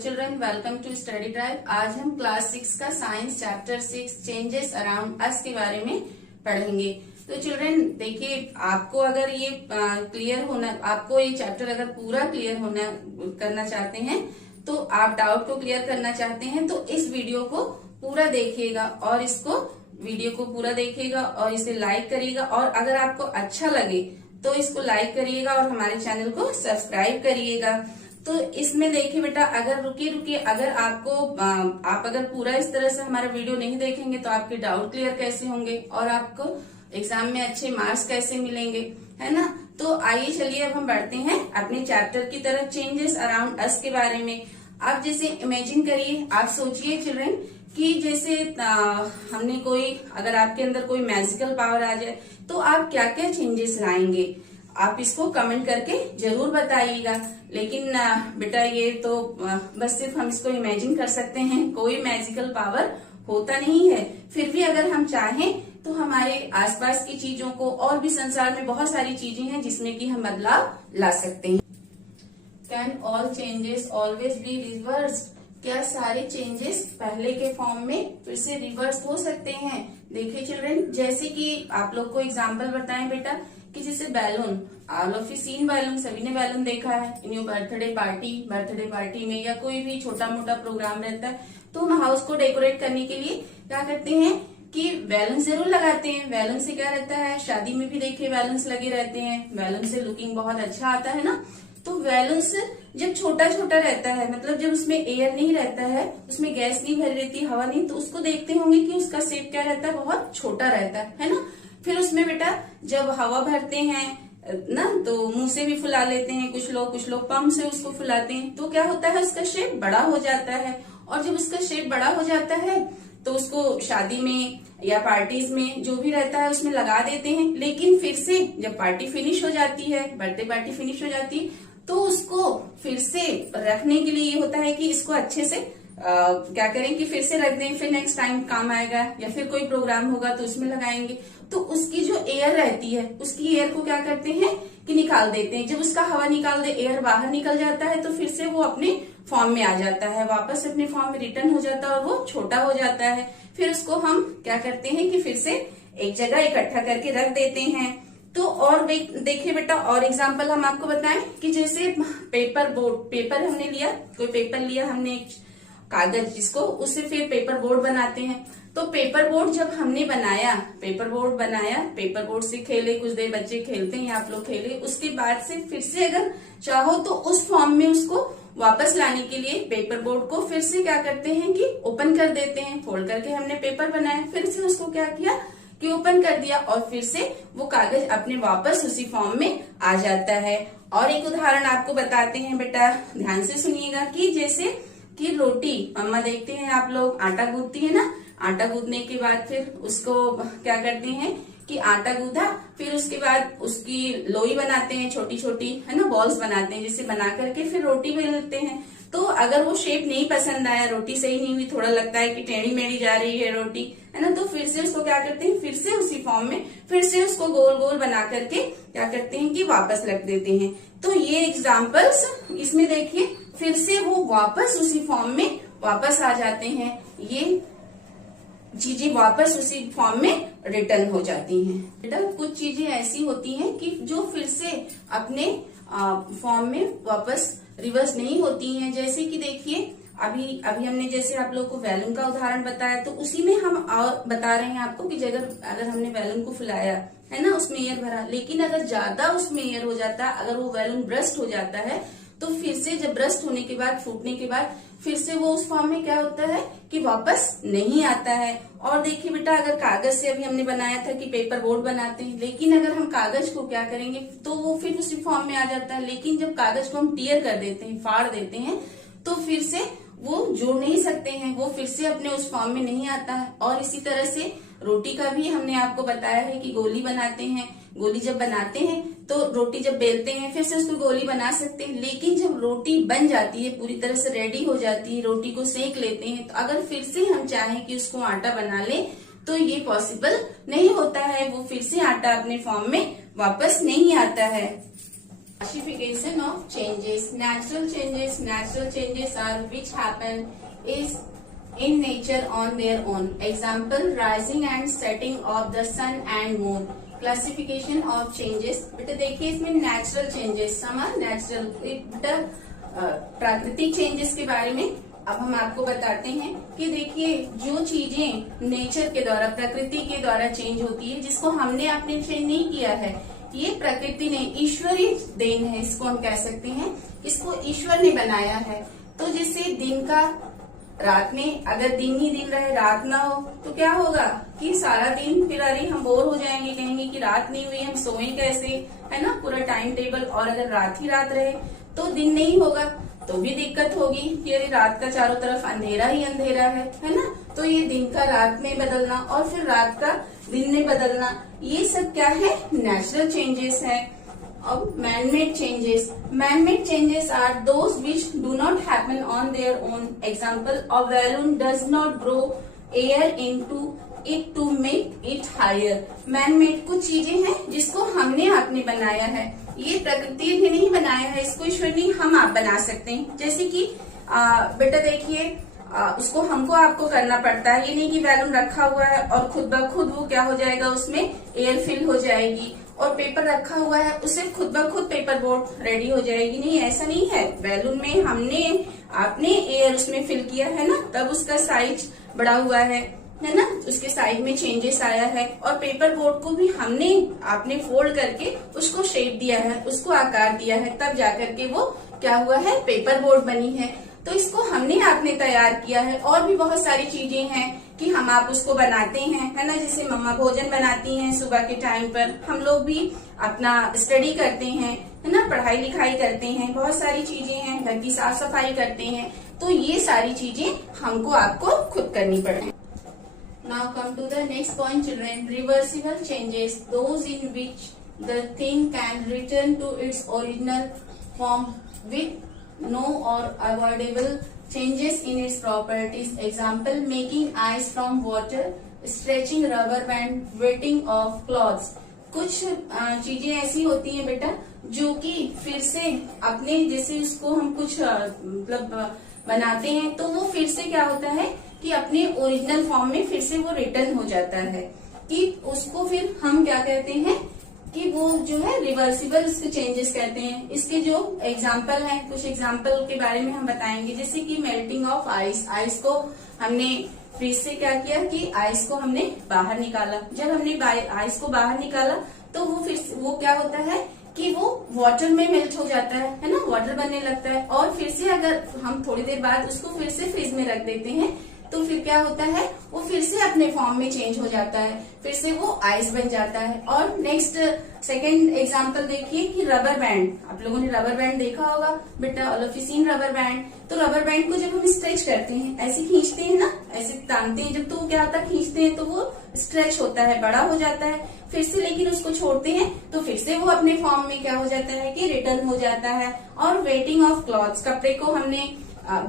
Children, welcome to study drive. आज हम class 6 का science chapter 6 changes around us के बारे में पढ़ेंगे। तो चिल्ड्रन देखिए, आपको अगर ये क्लियर होना, आपको ये चैप्टर अगर पूरा क्लियर होना करना चाहते हैं, तो आप डाउट को क्लियर करना चाहते हैं, तो इस वीडियो को पूरा देखिएगा और वीडियो को पूरा देखिएगा और इसे लाइक करिएगा। और अगर आपको अच्छा लगे तो इसको लाइक करिएगा और हमारे चैनल को सब्सक्राइब करिएगा। तो इसमें देखिए बेटा, अगर रुकिए अगर आपको आप अगर पूरा इस तरह से हमारा वीडियो नहीं देखेंगे तो आपके डाउट क्लियर कैसे होंगे और आपको एग्जाम में अच्छे मार्क्स कैसे मिलेंगे, है ना। तो आइए चलिए अब हम बढ़ते हैं अपने चैप्टर की तरफ, चेंजेस अराउंड अस के बारे में। आप जैसे इमेजिन करिए, आप सोचिए चिल्ड्रन कि जैसे हमने अगर आपके अंदर कोई मैजिकल पावर आ जाए तो आप क्या क्या चेंजेस लाएंगे, आप इसको कमेंट करके जरूर बताइएगा। लेकिन बेटा ये तो बस सिर्फ हम इसको इमेजिन कर सकते हैं, कोई मैजिकल पावर होता नहीं है। फिर भी अगर हम चाहें तो हमारे आसपास की चीजों को, और भी संसार में बहुत सारी चीजें हैं जिसमें कि हम बदलाव ला सकते हैं। Can all changes always be reversed? क्या सारे चेंजेस पहले के फॉर्म में फिर से रिवर्स हो सकते हैं? देखिए चिल्ड्रन, जैसे कि आप लोग को एग्जांपल बताएं बेटा कि जैसे balloon, all of you seen balloon, सभी ने बैलून देखा है इन योर बर्थडे पार्टी में या कोई भी छोटा मोटा प्रोग्राम रहता है तो हम हाउस को डेकोरेट करने के लिए क्या करते हैं कि बैलून जरूर लगाते हैं। बैलून से क्या रहता है, शादी में भी देखिए बैलून्स लगे रहते हैं, बैलून से लुकिंग बहुत अच्छा आता है ना। तो बैलून्स जब छोटा छोटा रहता है, मतलब जब उसमें एयर नहीं रहता है, उसमें गैस नहीं भरी रहती, हवा नहीं, तो उसको देखते होंगे कि उसका शेप क्या रहता है, बहुत छोटा रहता है ना। फिर उसमें बेटा जब हवा भरते हैं ना तो मुंह से भी फुला लेते हैं कुछ लोग पंप से उसको फुलाते हैं, तो क्या होता है, उसका शेप बड़ा हो जाता है। और जब उसका शेप बड़ा हो जाता है तो उसको शादी में या पार्टीज में जो भी रहता है उसमें लगा देते हैं। लेकिन फिर से जब पार्टी फिनिश हो जाती है, बर्थडे पार्टी फिनिश हो जाती है, तो उसको फिर से रखने के लिए ये होता है कि इसको अच्छे से क्या करें कि फिर से रख दें, फिर नेक्स्ट टाइम काम आएगा या फिर कोई प्रोग्राम होगा तो उसमें लगाएंगे। तो उसकी जो एयर रहती है, उसकी एयर को क्या करते हैं कि निकाल देते हैं। जब उसका हवा निकाल दे, एयर बाहर निकल जाता है, तो फिर से वो अपने फॉर्म में आ जाता है, वापस अपने फॉर्म में रिटर्न हो जाता है और वो छोटा हो जाता है। फिर उसको हम क्या करते हैं कि फिर से एक जगह इकट्ठा करके रख देते हैं। तो और देखिए बेटा, और एग्जाम्पल हम आपको बताएं कि जैसे पेपर हमने लिया, कोई पेपर लिया हमने, कागज जिसको, उससे फिर पेपर बोर्ड बनाते हैं। तो पेपर बोर्ड जब हमने बनाया, पेपर बोर्ड से खेले, कुछ देर बच्चे खेलते हैं, आप लोग खेले, उसके बाद से फिर से अगर चाहो तो उस फॉर्म में उसको वापस लाने के लिए पेपर बोर्ड को फिर से क्या करते हैं कि ओपन कर देते हैं। फोल्ड करके हमने पेपर बनाया, फिर से उसको क्या किया कि ओपन कर दिया और फिर से वो कागज अपने वापस उसी फॉर्म में आ जाता है। और एक उदाहरण आपको बताते हैं बेटा, ध्यान से सुनिएगा कि जैसे कि रोटी मम्मा देखते हैं आप लोग आटा गूंथती है ना, आटा गूंथने के बाद फिर उसको क्या करते हैं कि आटा गूंथा, फिर उसके बाद उसकी लोई बनाते हैं, छोटी छोटी, है ना, बॉल्स बनाते हैं, जिसे बना करके फिर रोटी बेलते हैं। तो अगर वो शेप नहीं पसंद आया, रोटी सही नहीं हुई, थोड़ा लगता है कि टेढ़ी मेढ़ी जा रही है रोटी, है ना, तो फिर से उसको क्या करते हैं, फिर से उसी फॉर्म में फिर से उसको गोल गोल बना करके क्या करते हैं कि वापस रख देते हैं। तो ये एग्जाम्पल्स इसमें देखिए, फिर से वो वापस उसी फॉर्म में वापस आ जाते हैं, ये चीजें वापस उसी फॉर्म में रिटर्न हो जाती हैं। बेटा कुछ चीजें ऐसी होती हैं कि जो फिर से अपने फॉर्म में वापस रिवर्स नहीं होती हैं। जैसे कि देखिए, अभी हमने जैसे आप लोग को बैलून का उदाहरण बताया, तो उसी में हम और बता रहे हैं आपको कि अगर हमने बैलून को फुलाया है ना, उसमें एयर भरा, लेकिन अगर ज्यादा उसमें एयर हो जाता है, अगर वो बैलून ब्रस्ट हो जाता है, तो फिर से जब ब्रस्ट होने के बाद, फूटने के बाद, फिर से वो उस फॉर्म में क्या होता है कि वापस नहीं आता है। और देखिए बेटा, अगर कागज से अभी हमने बनाया था कि पेपर बोर्ड बनाते हैं, लेकिन अगर हम कागज को क्या करेंगे तो वो फिर उसी फॉर्म में आ जाता है। लेकिन जब कागज को हम टीयर कर देते हैं, फाड़ देते हैं, तो फिर से वो जोड़ नहीं सकते हैं, वो फिर से अपने उस फॉर्म में नहीं आता है। और इसी तरह से रोटी का भी हमने आपको बताया है कि गोली बनाते हैं, गोली जब बनाते हैं तो रोटी जब बेलते हैं फिर से उसको गोली बना सकते हैं। लेकिन जब रोटी बन जाती है, पूरी तरह से रेडी हो जाती है, रोटी को सेक लेते हैं, तो अगर फिर से हम चाहें कि उसको आटा बना ले तो ये पॉसिबल नहीं होता है, वो फिर से आटा अपने फॉर्म में वापस नहीं आता है। Classification of changes. Natural changes are which happen is in nature on their own. Example, rising and setting of the sun and moon. Classification of changes. बेटा देखिए इसमें नेचुरल चेंजेस, समा नेचुरल, बेटा प्राकृतिक चेंजेस के बारे में अब हम आपको बताते हैं कि देखिए जो चीजें नेचर के द्वारा, प्रकृति के द्वारा चेंज होती है, जिसको हमने आपने चेंज नहीं किया है, ये प्रकृति ने, ईश्वरीय देन है, इसको हम कह सकते हैं, इसको ईश्वर ने बनाया है। तो जैसे दिन का रात में, अगर दिन ही दिन रहे, रात ना हो, तो क्या होगा कि सारा दिन फिर अरे हम बोर हो जाएंगे, कहेंगे कि रात नहीं हुई, हम सोए कैसे, है ना, पूरा टाइम टेबल। और अगर रात ही रात रहे तो दिन नहीं होगा तो भी दिक्कत होगी कि अरे रात का चारों तरफ अंधेरा ही अंधेरा है ना। तो ये दिन का रात में बदलना और फिर रात का दिन में बदलना, ये सब क्या है, नेचुरल चेंजेस है। अब man made changes are those which do not happen on their own. Example, a balloon does not grow air into it to make it higher. Man made कुछ चीजें हैं जिसको हमने आपने बनाया है, ये प्रकृति ने नहीं बनाया है, इसको ईश्वर ने, हम आप बना सकते हैं। जैसे कि बेटा देखिए उसको हमको आपको करना पड़ता है, ये नहीं कि बैलून रखा हुआ है और खुद ब खुद वो क्या हो जाएगा, उसमें एयर फिल हो जाएगी। और पेपर रखा हुआ है, उससे खुद ब खुद पेपर बोर्ड रेडी हो जाएगी, नहीं, ऐसा नहीं है। बैलून में हमने आपने एयर उसमें फिल किया है ना, तब उसका साइज बड़ा हुआ है ना, उसके साइज में चेंजेस आया है। और पेपर बोर्ड को भी हमने आपने फोल्ड करके उसको शेप दिया है, उसको आकार दिया है, तब जाकर के वो क्या हुआ है, पेपर बोर्ड बनी है। तो इसको हमने आपने तैयार किया है। और भी बहुत सारी चीजें हैं कि हम आप उसको बनाते हैं, है ना, जैसे मम्मा भोजन बनाती हैं सुबह के टाइम पर, हम लोग भी अपना स्टडी करते हैं, है ना, पढ़ाई लिखाई करते हैं, बहुत सारी चीजें हैं, घर की साफ सफाई करते हैं। तो ये सारी चीजें हमको आपको खुद करनी पड़े। Now come to the next point, children. Reversible changes, those in which the thing can return to its original form with no or avoidable changes in its properties. Example, making ice from water, stretching rubber band, wetting of clothes. कुछ चीजें ऐसी होती हैं बेटा जो कि फिर से अपने, जैसे उसको हम कुछ मतलब बनाते हैं तो वो फिर से क्या होता है कि अपने ओरिजिनल फॉर्म में फिर से वो रिटर्न हो जाता है, कि उसको फिर हम क्या कहते हैं कि वो जो है रिवर्सिबल इसके चेंजेस कहते हैं। इसके जो एग्जाम्पल हैं, कुछ एग्जाम्पल के बारे में हम बताएंगे, जैसे कि मेल्टिंग ऑफ आइस। आइस को हमने फ्रीज से क्या किया कि आइस को हमने बाहर निकाला। जब हमने आइस को बाहर निकाला तो वो फिर वो क्या होता है कि वो वाटर में मेल्ट हो जाता है ना, वाटर बनने लगता है। और फिर से अगर हम थोड़ी देर बाद उसको फिर से फ्रिज में रख देते हैं तो फिर क्या होता है, वो फिर से अपने फॉर्म में चेंज हो जाता है, फिर से वो आइस बन जाता है। और नेक्स्ट सेकंड एग्जांपल देखिए कि रबर बैंड। आप लोगों ने रबर बैंड देखा होगा बेटा, all of you seen rubber band. तो रबर बैंड को जब हम स्ट्रेच करते हैं, ऐसे खींचते हैं ना, ऐसे टांगते हैं जब, तो क्या होता है, खींचते हैं तो वो स्ट्रेच होता है, बड़ा हो जाता है। फिर से लेकिन उसको छोड़ते हैं तो फिर से वो अपने फॉर्म में क्या हो जाता है कि रिटर्न हो जाता है। और वेटिंग ऑफ क्लॉथ्स, कपड़े को हमने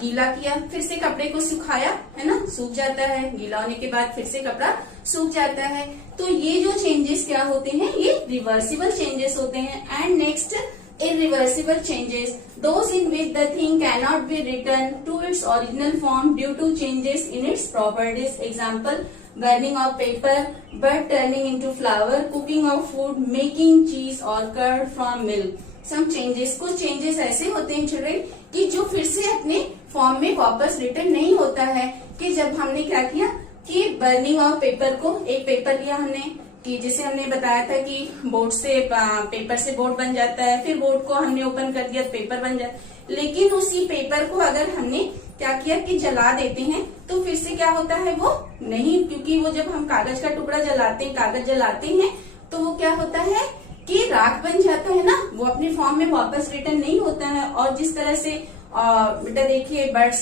गीला किया, फिर से कपड़े को सुखाया, है ना, सूख जाता है, गीला होने के बाद फिर से कपड़ा सूख जाता है। तो ये जो चेंजेस क्या होते हैं, ये रिवर्सिबल चेंजेस होते हैं। And next, irreversible changes, those in which the thing cannot be returned to its original form due to changes in its properties. Example, burning of paper, bird turning into flower, cooking of food, making cheese or curd from milk. Some changes, कुछ changes ऐसे होते हैं children कि जो फिर से अपने form में वापस रिटर्न नहीं होता है। कि जब हमने क्या किया कि बर्निंग ऑफ पेपर को, एक पेपर लिया हमने, कि जैसे हमने बताया था कि बोर्ड से पेपर से बोर्ड बन जाता है, फिर बोर्ड को हमने ओपन कर दिया, पेपर बन जाता है। लेकिन उसी पेपर को अगर हमने क्या किया कि जला देते हैं तो फिर से क्या होता है, वो नहीं, क्योंकि वो जब हम कागज का टुकड़ा जलाते हैं, कागज जलाते हैं तो वो क्या होता है कि राख बन जाता है ना, वो अपने फॉर्म में वापस रिटर्न नहीं होता है। और जिस तरह से बेटा देखिए बर्ड्स,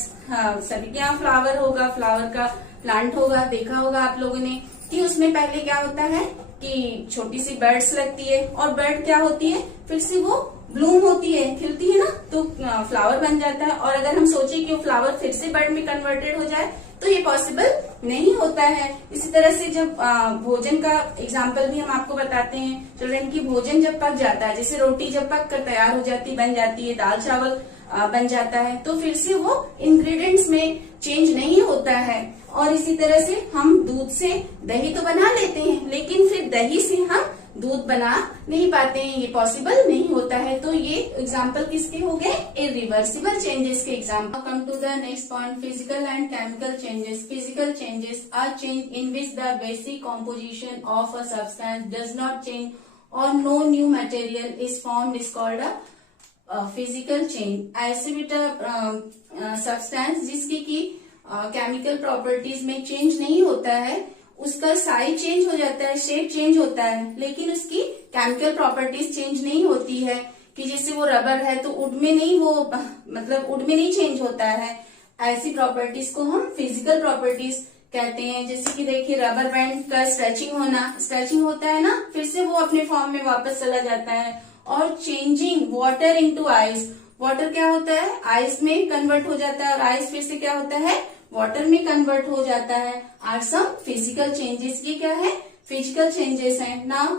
सभी के यहाँ फ्लावर होगा, फ्लावर का प्लांट होगा, देखा होगा आप लोगों ने कि उसमें पहले क्या होता है कि छोटी सी बर्ड्स लगती है और बर्ड क्या होती है, फिर से वो ब्लूम होती है, खिलती है ना, तो फ्लावर बन जाता है। और अगर हम सोचे कि वो फ्लावर फिर से बर्ड में कन्वर्टेड हो जाए तो ये पॉसिबल नहीं होता है। इसी तरह से जब भोजन का एग्जाम्पल भी हम आपको बताते हैं चिल्ड्रन की, भोजन जब पक जाता है, जैसे रोटी जब पक कर तैयार हो जाती बन जाती है, दाल चावल बन जाता है, तो फिर से वो इंग्रेडिएंट्स में चेंज नहीं होता है। और इसी तरह से हम दूध से दही तो बना लेते हैं, लेकिन फिर दही से हम दूध बना नहीं पाते हैं, ये पॉसिबल नहीं होता है। तो ये एग्जाम्पल किसके हो गए? इरिवर्सिबल चेंजेस के example. Come to the next point, physical and chemical changes. Physical changes are change in which the basic composition of a substance does not change और no new material is formed is called a physical change. ऐसे बेटा substance जिसकी की chemical properties में change नहीं होता है, उसका साइज चेंज हो जाता है, शेप चेंज होता है, लेकिन उसकी केमिकल प्रॉपर्टीज चेंज नहीं होती है। कि जैसे वो रबर है तो वुड में नहीं, वो मतलब वुड में नहीं चेंज होता है। ऐसी प्रॉपर्टीज को हम फिजिकल प्रॉपर्टीज कहते हैं। जैसे कि देखिए रबर बैंड का स्ट्रेचिंग होना, स्ट्रेचिंग होता है ना, फिर से वो अपने फॉर्म में वापस चला जाता है। और changing water into ice, water क्या होता है? आइस में कन्वर्ट हो जाता है, और आइस फिर से क्या होता है? वाटर में कन्वर्ट हो जाता है। आर सम फिजिकल चेंजेस, ये क्या है? फिजिकल चेंजेस है। Now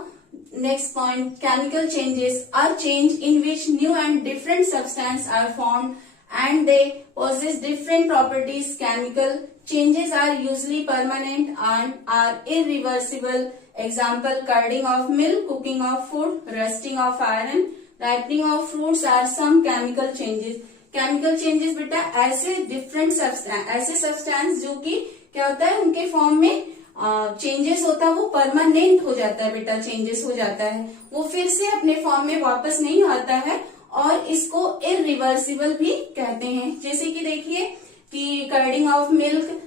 next point, chemical changes are change in which new and different substance are formed and they possess different properties. Chemical changes are usually permanent and are irreversible. Example, curding of milk, cooking of food, rusting of iron, ripening of fruits are some chemical changes. Chemical changes बेटा ऐसे different ऐसे substance जो कि क्या होता है, उनके form में चेंजेस होता है, वो परमानेंट हो जाता है बेटा, चेंजेस हो जाता है, वो फिर से अपने फॉर्म में वापस नहीं आता है, और इसको इरिवर्सिबल भी कहते हैं। जैसे कि देखिए कि कर्डिंग ऑफ मिल्क,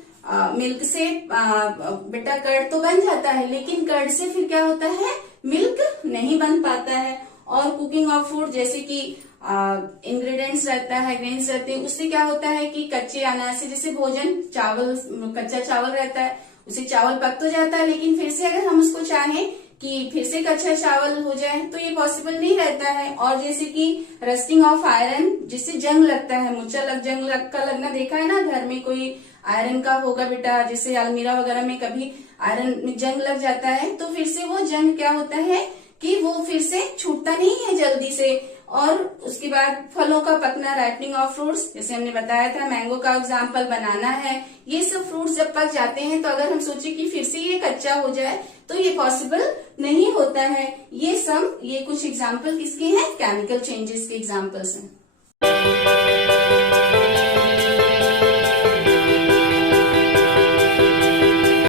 मिल्क से बेटा कर्ड तो बन जाता है, लेकिन कर्ड से फिर क्या होता है? मिल्क नहीं बन पाता है। और कुकिंग ऑफ फूड, जैसे कि इंग्रेडिएंट्स रहता है, ग्रेन्स रहते हैं, उससे क्या होता है कि कच्चे अनाज से, जैसे भोजन चावल, कच्चा चावल रहता है, उसे चावल पक तो जाता है, लेकिन फिर से अगर हम उसको चाहें कि फिर से कच्चा चावल हो जाए तो ये पॉसिबल नहीं रहता है। और जैसे कि रस्टिंग ऑफ आयरन, जिससे जंग लगता है, मुच्चा जंग का लगना देखा है ना, घर में कोई आयरन का होगा बेटा, जैसे अलमीरा वगैरह में कभी आयरन में जंग लग जाता है, तो फिर से वो जंग क्या होता है कि वो फिर से छूटता नहीं है जल्दी से। और उसके बाद फलों का पकना, राइपनिंग ऑफ फ्रूट्स, जैसे हमने बताया था, मैंगो का एग्जाम्पल बनाना है, ये सब फ्रूट्स जब पक जाते हैं तो अगर हम सोचे कि फिर से ये कच्चा हो जाए तो ये पॉसिबल नहीं होता है। ये कुछ एग्जाम्पल किसके हैं? केमिकल चेंजेस के एग्जाम्पल्स हैं।